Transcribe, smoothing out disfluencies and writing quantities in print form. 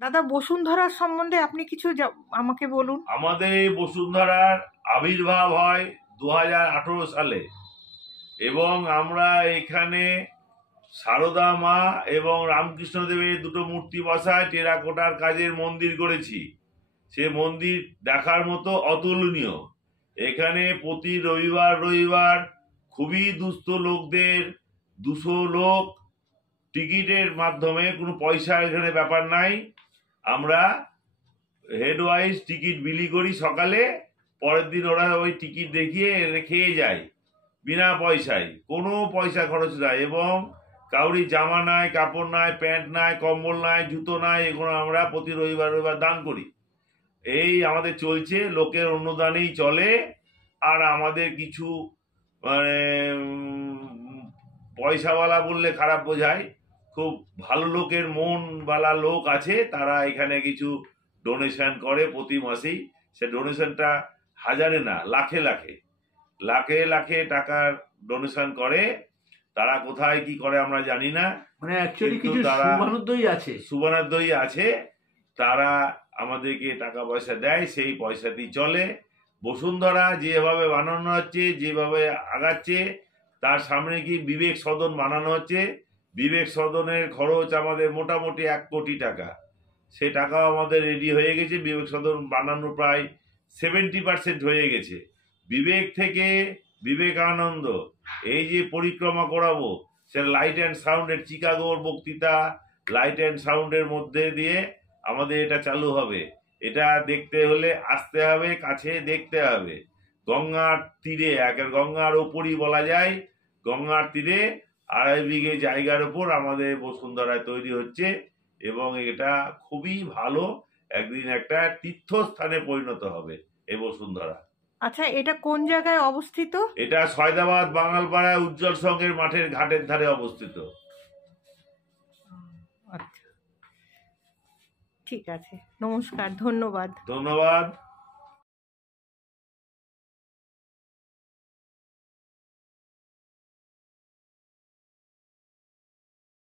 দাদা, বসুন্ধরার সম্বন্ধে আপনি কিছু আমাকে বলুন। আমাদের এই বসুন্ধরার আবির্ভাব হয় 2018 সালে, এবং আমরা এখানে সারদা মা এবং রামকৃষ্ণ দেবের দুটো মূর্তি বসায় টেরাকোটার কাজের মন্দির করেছি। সে মন্দির দেখার মতো অতুলনীয়। এখানে প্রতি রবিবার খুবই দুস্থ লোকদের 200 লোক টিকিটের মাধ্যমে, কোনো পয়সা এখানে ব্যাপার নাই, আমরা হেড ওয়াইজ টিকিট বিলি করি সকালে, পরের দিন ওরা ওই টিকিট দেখিয়ে খেয়ে যায় বিনা পয়সায়, কোনো পয়সা খরচ নাই, এবং কাউরি জামা নাই, কাপড় নাই, প্যান্ট নাই, কম্বল নাই, জুতো নাই, এগুলো আমরা প্রতি রবিবার দান করি। এই আমাদের চলছে, লোকের অনুদানেই চলে। আর আমাদের কিছু মানে পয়সাওয়ালা বললে খারাপ বোঝায়, খুব ভালো লোকের মনওয়ালা লোক আছে, তারা এখানে কিছু ডোনেশন করে প্রতি মাসেই। সে ডোনেশনটা হাজারে না, লাখে টাকার ডোনেশন করে। তারা কোথায় কি করে আমরা জানি না, মানে অ্যাকচুয়ালি কিছু সুবর্ণোদয়ী আছে, তারা আমাদেরকে টাকা পয়সা দেয়, সেই পয়সাতেই চলে। বসুন্ধরা যেভাবে বানানো হচ্ছে, যেভাবে আগাচ্ছে, তার সামনে কি বিবেক সদন বানানো হচ্ছে। বিবেক সদনের খরচ আমাদের মোটামুটি 1 কোটি টাকা। সে টাকাও আমাদের রেডি হয়ে গেছে। বিবেক সদন বানানো প্রায় 70% হয়ে গেছে। বিবেক থেকে বিবেকানন্দ এই যে পরিক্রমা করাবো, সে লাইট অ্যান্ড সাউন্ডের চিকাগোর বক্তৃতা, লাইট অ্যান্ড সাউন্ডের মধ্যে দিয়ে আমাদের এটা চালু হবে। এটা দেখতে হলে আসতে হবে, কাছে দেখতে হবে। গঙ্গার তীরে, গঙ্গার ওপরই বলা যায়, গঙ্গার তীরে 2.5 বিঘে জায়গার ওপর আমাদের বসুন্ধরায় তৈরি হচ্ছে, এবং এটা খুবই ভালো, একদিন একটা তীর্থস্থানে পরিণত হবে এই বসুন্ধরা। আচ্ছা, এটা কোন জায়গায় অবস্থিত? এটা সয়দাবাদ বাঙালপাড়ায় উজ্জ্বল সংঘের মাঠের ঘাটের ধারে অবস্থিত। আচ্ছা, ঠিক আছে, নমস্কার, ধন্যবাদ। ধন্যবাদ।